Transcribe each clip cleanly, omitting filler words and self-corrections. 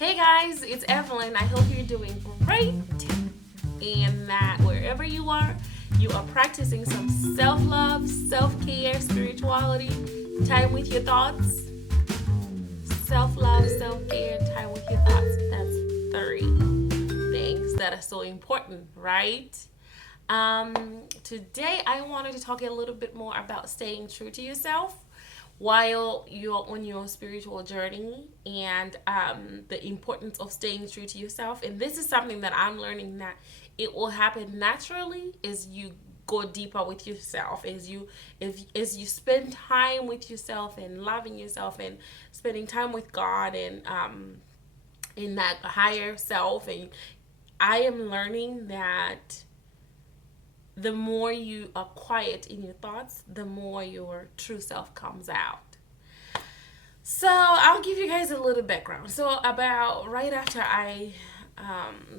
Hey guys, it's Evelyn. I hope you're doing great and that wherever you are practicing some self love, self care, spirituality, time with your thoughts. Self love, self care, time with your thoughts. That's three things that are so important, right? Today, I wanted to talk a little bit more about staying true to yourself while you're on your spiritual journey and the importance of staying true to yourself. And this is something that I'm learning that it will happen naturally as you go deeper with yourself, as you spend time with yourself and loving yourself and spending time with God and in that higher self. And I am learning that the more you are quiet in your thoughts, the more your true self comes out. So I'll give you guys a little background. So about right after I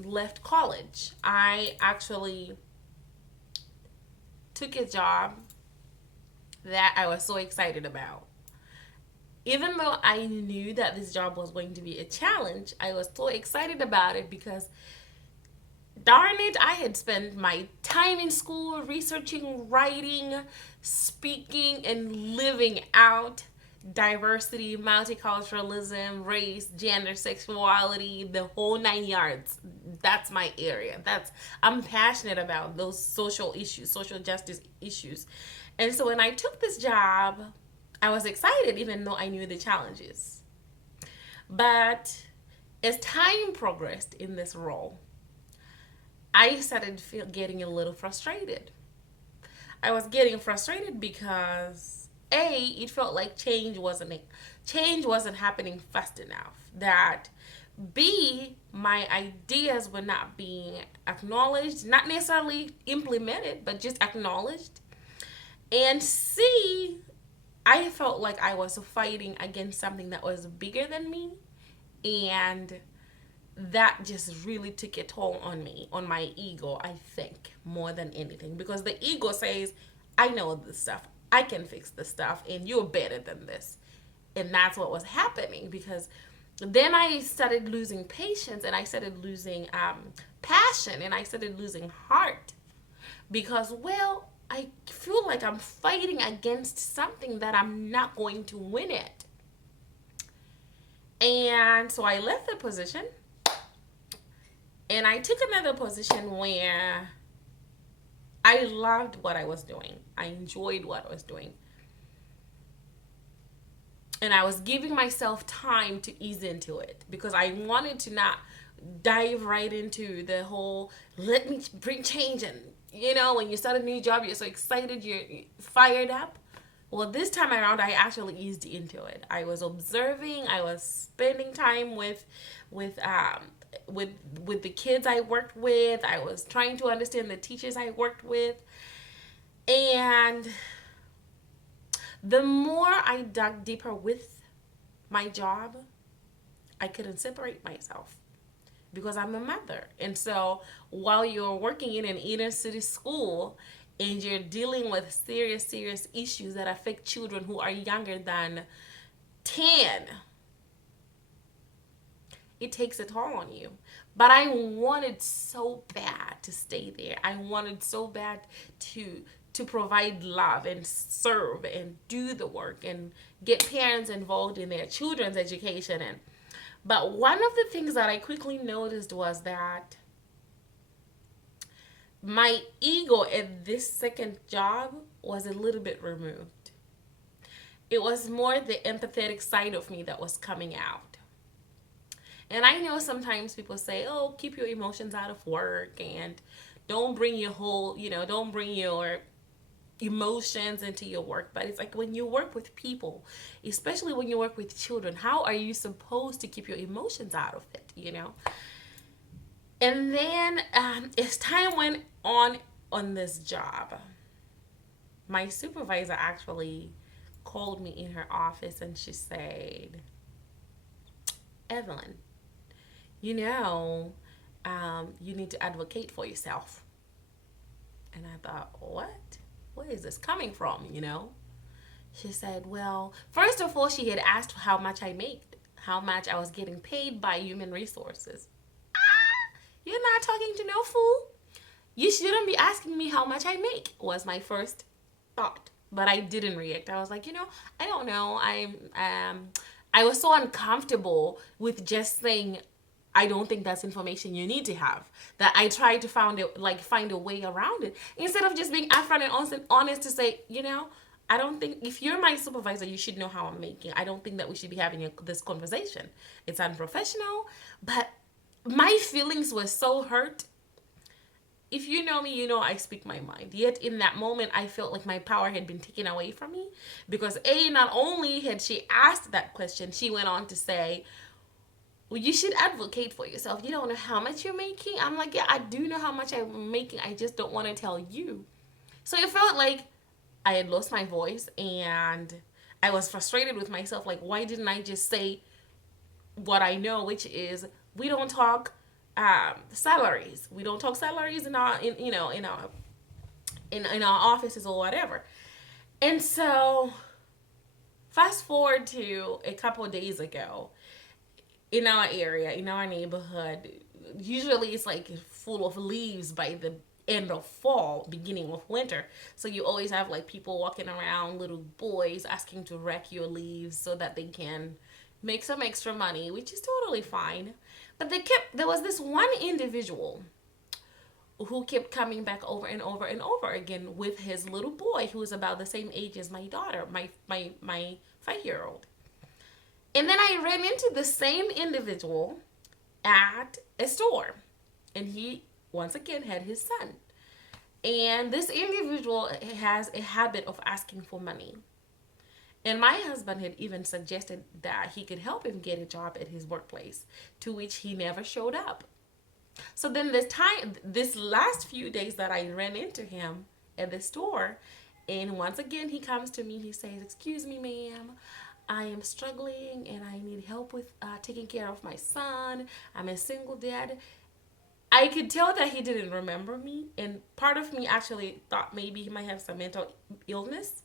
left college, I actually took a job that I was so excited about. Even though I knew that this job was going to be a challenge, I was so excited about it because darn it, I had spent my time in school researching, writing, speaking, and living out diversity, multiculturalism, race, gender, sexuality, the whole nine yards. That's my area. I'm passionate about those social issues, social justice issues. And so when I took this job, I was excited even though I knew the challenges. But as time progressed in this role, I started getting a little frustrated. I was getting frustrated because it felt like change wasn't happening fast enough. That B, my ideas were not being acknowledged, not necessarily implemented, but just acknowledged. And C, I felt like I was fighting against something that was bigger than me, and that just really took a toll on me, on my ego, I think, more than anything. Because the ego says, I know this stuff, I can fix this stuff, and you're better than this. And that's what was happening because then I started losing patience and I started losing passion and I started losing heart because, well, I feel like I'm fighting against something that I'm not going to win it. And so I left the position and I took another position where I loved what I was doing. I enjoyed what I was doing. And I was giving myself time to ease into it because I wanted to not dive right into the whole let me bring change. And when you start a new job, you're so excited, you're fired up. Well, this time around, I actually eased into it. I was observing. I was spending time with um, with with the kids I worked with. I was trying to understand the teachers I worked with, and the more I dug deeper with my job, I couldn't separate myself because I'm a mother. And so while you're working in an inner city school and you're dealing with serious issues that affect children who are younger than 10, it takes a toll on you. But I wanted so bad to stay there. I wanted so bad to provide love and serve and do the work and get parents involved in their children's education. And but one of the things that I quickly noticed was that my ego at this second job was a little bit removed. It was more the empathetic side of me that was coming out. And I know sometimes people say, oh, keep your emotions out of work and don't bring your emotions into your work. But it's like when you work with people, especially when you work with children, how are you supposed to keep your emotions out of it? And then as time went on this job, my supervisor actually called me in her office and she said, Evelyn, you know, you need to advocate for yourself. And I thought, what? Where is this coming from? She said, well, first of all, she had asked how much I made. how much I was getting paid by human resources. You're not talking to no fool. You shouldn't be asking me how much I make, was my first thought. But I didn't react. I was like, I don't know. I was so uncomfortable with just saying I don't think that's information you need to have. That I tried to find a way around it instead of just being upfront and honest to say, I don't think if you're my supervisor, you should know how I'm making. I don't think that we should be having this conversation. It's unprofessional, but my feelings were so hurt. If you know me, you know I speak my mind. Yet in that moment, I felt like my power had been taken away from me because not only had she asked that question, she went on to say, well, you should advocate for yourself. You don't know how much you're making. I'm like, yeah, I do know how much I'm making. I just don't want to tell you. So it felt like I had lost my voice and I was frustrated with myself. Like, why didn't I just say what I know, which is we don't talk salaries. We don't talk salaries in our offices or whatever. And so, fast forward to a couple of days ago, in our area, in our neighborhood, usually it's like full of leaves by the end of fall, beginning of winter. So you always have like people walking around, little boys asking to wreck your leaves so that they can make some extra money, which is totally fine. But there was this one individual who kept coming back over and over and over again with his little boy who was about the same age as my daughter, my 5-year old. And then I ran into the same individual at a store. And he, once again, had his son. And this individual has a habit of asking for money. And my husband had even suggested that he could help him get a job at his workplace, to which he never showed up. So then this last few days that I ran into him at the store, and once again he comes to me, he says, "Excuse me, ma'am, I am struggling and I need help with taking care of my son. I'm a single dad." I could tell that he didn't remember me, and part of me actually thought maybe he might have some mental illness.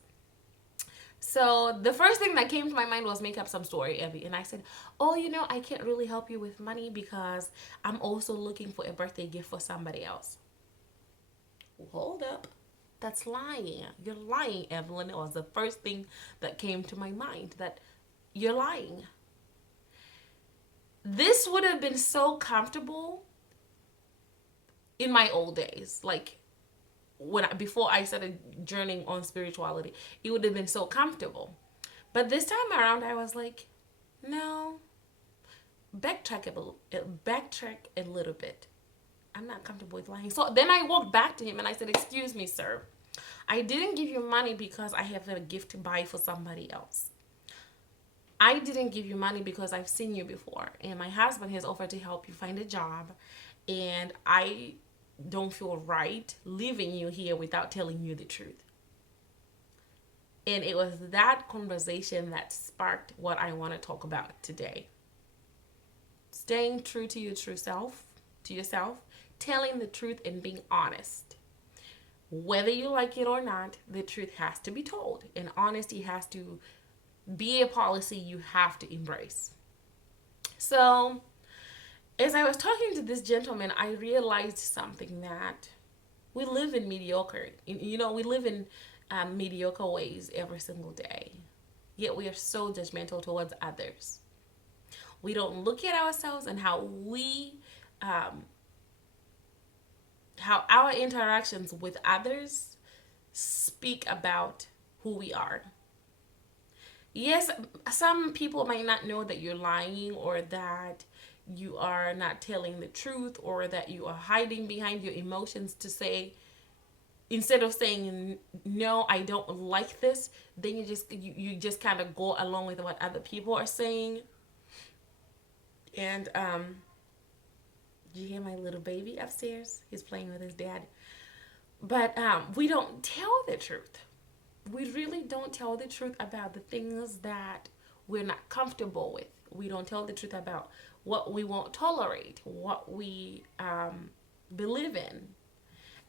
So the first thing that came to my mind was make up some story, Evie. And I said, "Oh, I can't really help you with money because I'm also looking for a birthday gift for somebody else." Well, hold up. That's lying. You're lying, Evelyn. It was the first thing that came to my mind, that you're lying. This would have been so comfortable in my old days. Like before I started journeying on spirituality, it would have been so comfortable. But this time around, I was like, no, backtrack a little bit. I'm not comfortable with lying. So then I walked back to him and I said, "Excuse me, sir. I didn't give you money because I have a gift to buy for somebody else. I didn't give you money because I've seen you before and my husband has offered to help you find a job, and I don't feel right leaving you here without telling you the truth." And it was that conversation that sparked what I want to talk about today. Staying true to your true self, to yourself, telling the truth and being honest. Whether you like it or not, the truth has to be told, and honesty has to be a policy you have to embrace. So, as I was talking to this gentleman, I realized something, that we live in mediocre. We live in mediocre ways every single day. Yet we are so judgmental towards others. We don't look at ourselves and how our interactions with others speak about who we are. Yes, some people might not know that you're lying, or that you are not telling the truth, or that you are hiding behind your emotions to say, instead of saying no, I don't like this, then you just kind of go along with what other people are saying. And you hear my little baby upstairs? He's playing with his dad. But we don't tell the truth. We really don't tell the truth about the things that we're not comfortable with. We don't tell the truth about what we won't tolerate, what we believe in.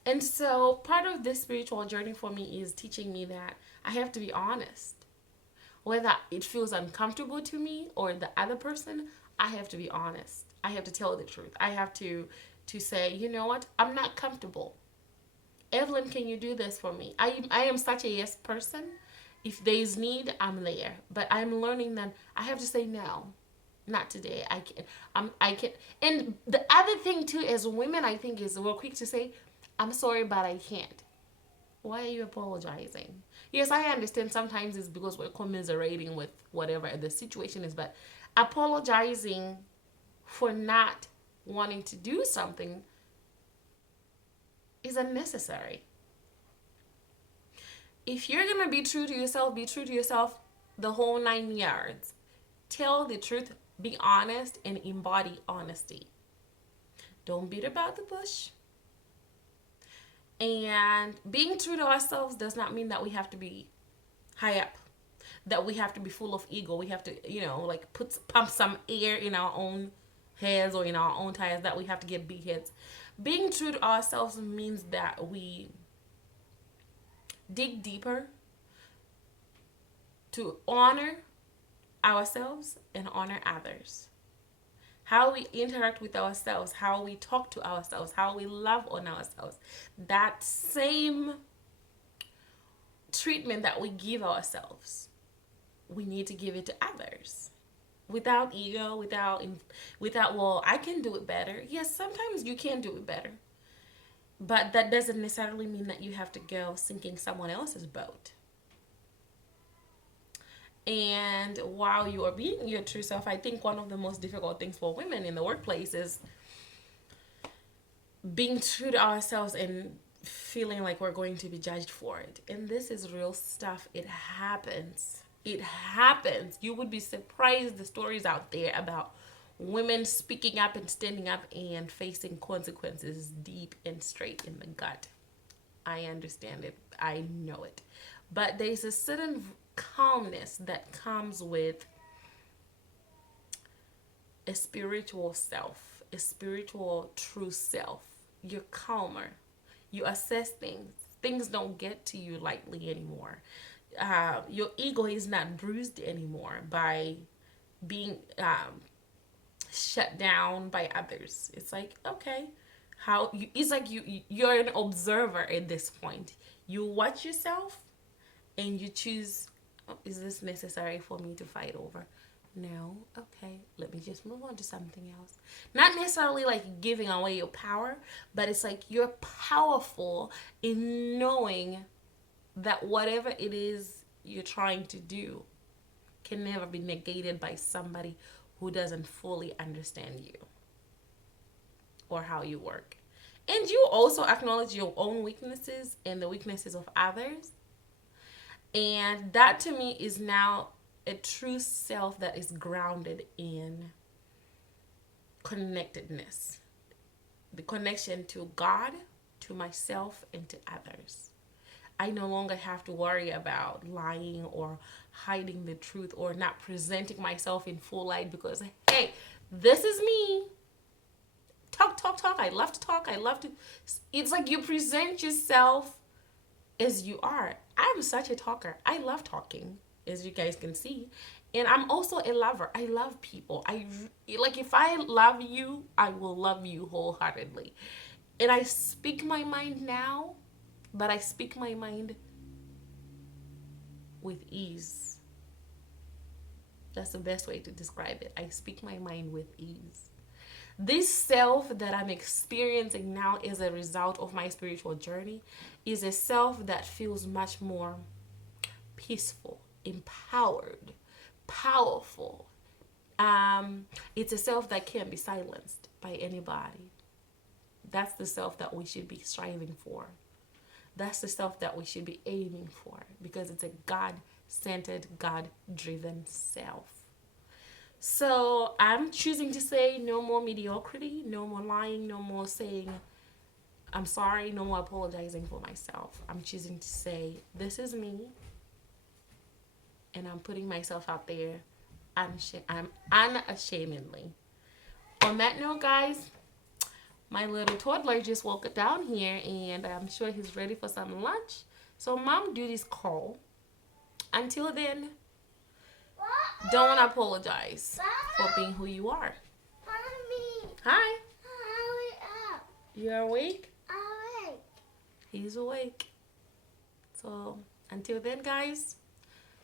And so part of this spiritual journey for me is teaching me that I have to be honest. whether it feels uncomfortable to me or the other person, I have to be honest. I have to tell the truth. I have to say, you know what? I'm not comfortable. Evelyn, can you do this for me? I am such a yes person. If there is need, I'm there. But I'm learning that I have to say no. Not today. I can. I can. And the other thing too, as women, I think is we're quick to say, "I'm sorry, but I can't." Why are you apologizing? Yes, I understand sometimes it's because we're commiserating with whatever the situation is, but apologizing for not wanting to do something is unnecessary. If you're going to be true to yourself the whole 9 yards. Tell the truth, be honest, and embody honesty. Don't beat about the bush. And being true to ourselves does not mean that we have to be high up, that we have to be full of ego. We have to, like pump some air in our own heads or in our own tires, that we have to get big heads. Being true to ourselves means that we dig deeper to honor ourselves and honor others. How we interact with ourselves, how we talk to ourselves, how we love on ourselves. That same treatment that we give ourselves, we need to give it to others. Without ego, without well, I can do it better. Yes, sometimes you can do it better. But that doesn't necessarily mean that you have to go sinking someone else's boat. And while you are being your true self, I think one of the most difficult things for women in the workplace is being true to ourselves and feeling like we're going to be judged for it. And this is real stuff. It happens. It happens. You would be surprised the stories out there about women speaking up and standing up and facing consequences deep and straight in the gut. I understand it. I know it. But there's a certain calmness that comes with a spiritual self, a spiritual true self. You're calmer. You assess things. Things don't get to you lightly anymore. Your ego is not bruised anymore by being shut down by others. It's like, okay, it's like you're an observer at this point. You watch yourself and you choose, oh, is this necessary for me to fight over? No. Okay, let me just move on to something else. Not necessarily like giving away your power, but it's like you're powerful in knowing that whatever it is you're trying to do can never be negated by somebody who doesn't fully understand you or how you work. And you also acknowledge your own weaknesses and the weaknesses of others. And that to me is now a true self that is grounded in connectedness, the connection to God, to myself, and to others. I no longer have to worry about lying or hiding the truth or not presenting myself in full light because, hey, this is me. Talk, talk, talk. I love to talk. I love to. It's like you present yourself as you are. I'm such a talker. I love talking, as you guys can see. And I'm also a lover. I love people. If I love you, I will love you wholeheartedly. And I speak my mind now, but I speak my mind with ease. That's the best way to describe it. I speak my mind with ease. This self that I'm experiencing now as a result of my spiritual journey is a self that feels much more peaceful, empowered, powerful. It's a self that can't be silenced by anybody. That's the self that we should be striving for. That's the self that we should be aiming for because it's a God-centered, God-driven self. So I'm choosing to say no more mediocrity, no more lying, no more saying I'm sorry, no more apologizing for myself. I'm choosing to say this is me and I'm putting myself out there. I'm unashamedly. On that note, guys, my little toddler just woke down here and I'm sure he's ready for some lunch. So mom, do this call. Until then, Don't apologize for being who you are. Mommy. Hi. Hurry up. You're awake? Awake. He's awake. So until then, guys,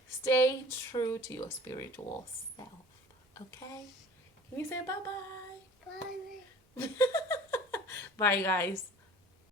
stay true to your spiritual self. Okay? Can you say bye-bye? Bye. Bye, guys.